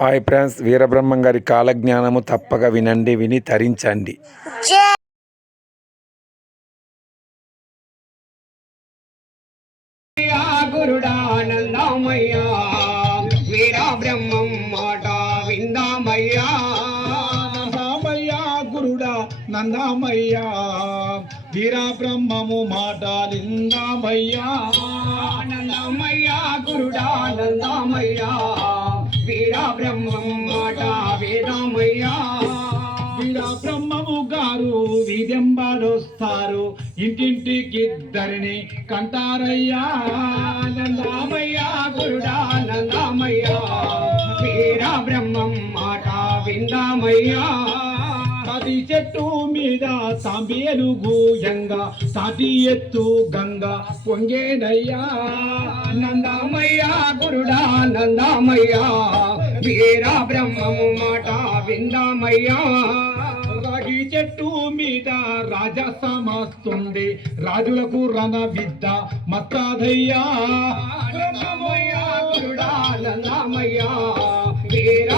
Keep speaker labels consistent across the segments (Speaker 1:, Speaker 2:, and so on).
Speaker 1: Hi friends Veerabrahmam గారి కాలజ్ఞానము తప్పక వినండి విని తరించండి.
Speaker 2: గురుడానందమయ్యా వీరా బ్రహ్మం మాట విందామయ్యా.
Speaker 3: నందామయ్యా గురుడా నందామయ్యా
Speaker 2: బ్రహ్మం మాట వేదామయ్యా
Speaker 3: వీరా బ్రహ్మము గారు వీధెంబాడొస్తారు ఇంటింటికి ఇద్దరిని కంటారయ్యా.
Speaker 2: ఆనందమయ్యా గురుడానందమయ్యా వీరా బ్రహ్మం మాట విందామయ్యా.
Speaker 3: అది చెట్టు మీద తాంబేలుగు ఎంగ సాటి ఎత్తు గంగ పొంగేనయ్యా
Speaker 2: నందామయ్యా గురుడా నందామయ్యా వీరా బ్రహ్మము మాట విందామయ్యా
Speaker 3: రాగి చెట్టు మీద రాజ రాజసమస్తుంది రాజులకు రణ విద్య మత్తాదయ్యా
Speaker 2: బ్రహ్మమయ్యా గురుడా నందామయ్యా వీరా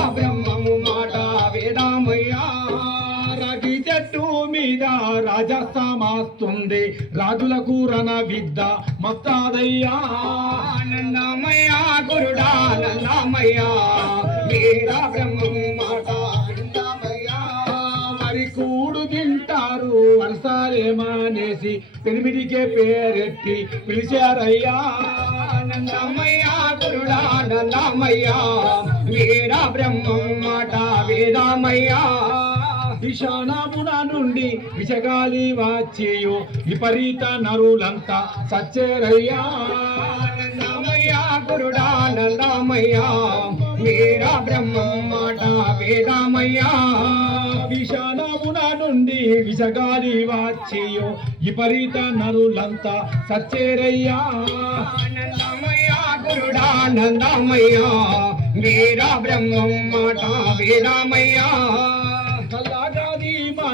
Speaker 3: రాజస్తమాస్తుంది రాజులకు రణ విద్య మత్తాదయ్యా.
Speaker 2: ఆనందమయ్యా గురుడా నందామయ్యా. మీరా బ్రహ్మము మాట
Speaker 3: మరి కూడు తింటారు వలసాలేమానేసి పెనిమిడికే పేరెట్టి పిలిచారయ్యా.
Speaker 2: ఆనందమయ్యా గురుడా నందామయ్యా. వీరా బ్రహ్మం మాట వేదామయ్యా.
Speaker 3: విషాణమున నుండి విషగాలి వచ్చేయు విపరీత నరులంతా సచ్చేరయ్యా.
Speaker 2: ఆనందమయ్యా గురుడా నందామయ్యా మీరా బ్రహ్మం మాట వేదామయ్యా.
Speaker 3: విషాణమున నుండి విషగాలి వచ్చేయు విపరీత నరులంతా సచ్చేరయ్యా.
Speaker 2: నందమయ్యా గురుడా నందామయ్యా మీరా బ్రహ్మం మాట వేదామయ్యా.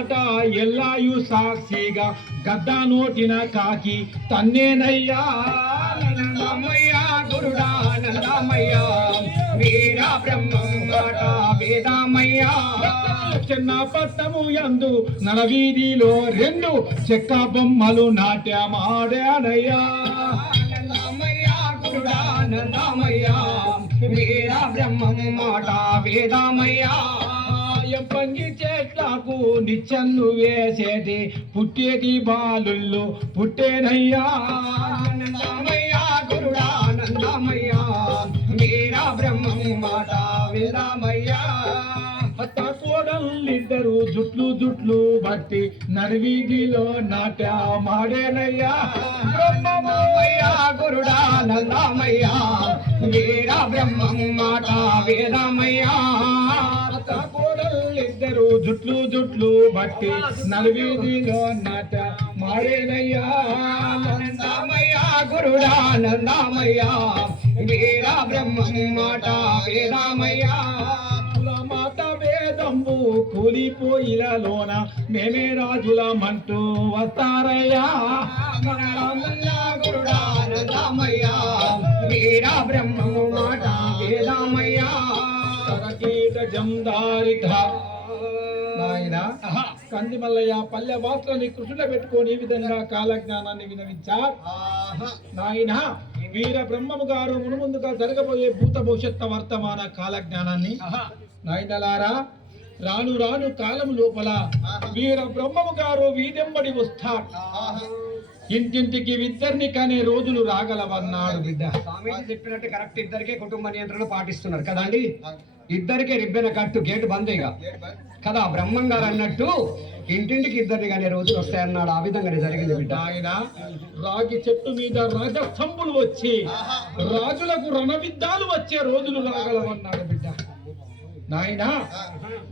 Speaker 3: మాట ఎల్లాయు సాక్షిగా గద్ద నోటిన కాకి తన్నేనయ్యా
Speaker 2: ఆనందమయ్యా గురుడా నందామయ్యా వీరా బ్రహ్మం వేదామయ్యా.
Speaker 3: చిన్న పట్టము ఎందు నడవీధిలో రెండు చెక్క బొమ్మలు నాట్యమాడానయ్యా
Speaker 2: ఆనందమయ్యా గురుడా నందామయ్యా వీరా బ్రహ్మం మాట వేదామయ్యా.
Speaker 3: ఎంపంగి చెట్లకు నిచ్చన్ను వేసేటి పుట్టేటి బాలుళ్ళు పుట్టేనయ్యా.
Speaker 2: నందమయ్యా గురుడా నందమయ్యా. మీరా బ్రహ్మం మాట
Speaker 3: వీరామయ్యా ఇద్దరు జుట్లు జుట్లు బట్టి నడివీధిలో నాట్యమాడేనయ్యా.
Speaker 2: బ్రహ్మమయ్యా గురుడా నందామయ్యా. వీరా బ్రహ్మం మాట వేదామయ్యా
Speaker 3: ఇద్దరు జుట్లు జుట్లు బట్టి నడివీధిలో నాట మాడేనయ్యా
Speaker 2: నందామయ్యా గురుడా నందామయ్యా. వీరా బ్రహ్మం మాట వేదామయ్యా
Speaker 3: వేదంబు కూలిపోయిలలోన మేమే రాజులమంటూ వస్తారయ్యా.
Speaker 2: వీరా మాట వేదామయ్యా.
Speaker 3: నాయన కంది మల్లయ్య పల్లె వాత్రని కృషిలో పెట్టుకొని ఈ విధంగా కాలజ్ఞానాన్ని వినవించారు. నాయన వీర బ్రహ్మము గారు మునుముందుగా జరగబోయే భూత భవిష్యత్ వర్తమాన కాలజ్ఞానాన్ని. నాయనలారా రాను రాను కాలం లోపల వీర బ్రహ్మము గారు వీదెంబడి వస్తాడు. ఇంటింటికి ఇద్దరిని కనే రోజులు రాగలవన్నాడు బిడ్డ.
Speaker 2: స్వామీజీ చెప్పినట్టు కరెక్ట్ ఇద్దరికే కుటుంబ నియంత్రణ పాటిస్తున్నారు కదండి ఇద్దరికే రిబ్బెన కట్టు గేటు బందేగా కదా బ్రహ్మం గారు అన్నట్టు ఇంటింటికి ఇద్దరిని కానీ రోజులు వస్తాయన్నాడు. ఆ విధంగానే జరిగింది బిడ్డ.
Speaker 3: ఆయన రాగి చెట్టు మీద రాజస్తంభులు వచ్చి రాజులకు రణవిద్దాలు వచ్చే రోజులు రాగలవన్నాడు బిడ్డ. నాయన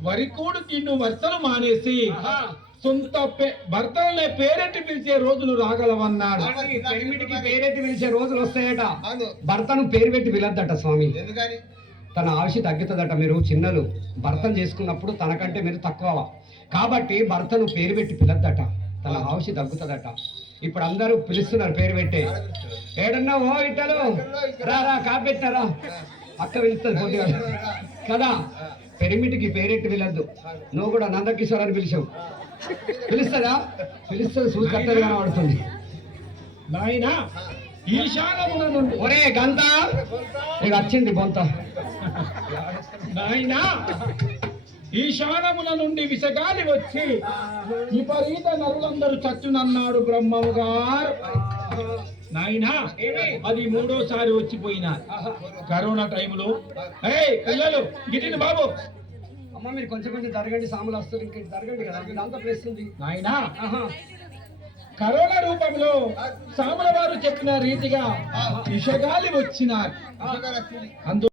Speaker 3: వరి కూడు తిండు వర్తలు మానేసి సొంత పే- భర్తలనే పేరెట్టి పిలిచే రోజులు రాగలవన్నాడు.
Speaker 2: పెరిమిటికి పేరెట్టి పిలిచే రోజులు వస్తాయట. భర్తను పేరు పెట్టి పిలద్దట స్వామి. తన ఆయుష్ తగ్గుతుందట మీరు చిన్నలు. భర్తను చేసుకున్నప్పుడు తనకంటే మీరు తక్కువ. కాబట్టి భర్తను పేరు పెట్టి పిలద్దట. తన ఆయుష్ తగ్గుతుందట. ఇప్పుడు అందరూ పిలుస్తున్నారు పేరు పెట్టే. ఏడన్నా ఓ ఇట్టలు రా రా కాపెట్టారా అక్క పిలుస్తుంది కదా? పెరిమిటికి పేరెట్టి వెళ్ళద్దు. నువ్వు కూడా నందకిషోర్ అని పిలిచావు. పిలుస్తుందా పిలుస్తుంది సూచక్కగా కనబడుతుంది.
Speaker 3: నాయన ఈశానమున నుండి
Speaker 2: ఒరే గంత ఇక వచ్చింది బొంత.
Speaker 3: నాయన ఈశానముల నుండి విషగాలి వచ్చి. విపరీత నరులందరూ చచ్చునన్నాడు బ్రహ్మము గారు. నాయన అది మూడోసారి వచ్చిపోయినా. కరోనా టైంలో పిల్లలు గిటిని బాబు.
Speaker 2: అమ్మ మీరు కొంచెం కొంచెం జరగండి సాములు వస్తారు ఇంకా జరగండి కదా మీరు అంతా ప్లేస్ ఉంది.
Speaker 3: నాయనా. కరోనా రూపంలో సాముల వారు చెప్పిన రీతిగా విషగాలి వచ్చినారు. అందు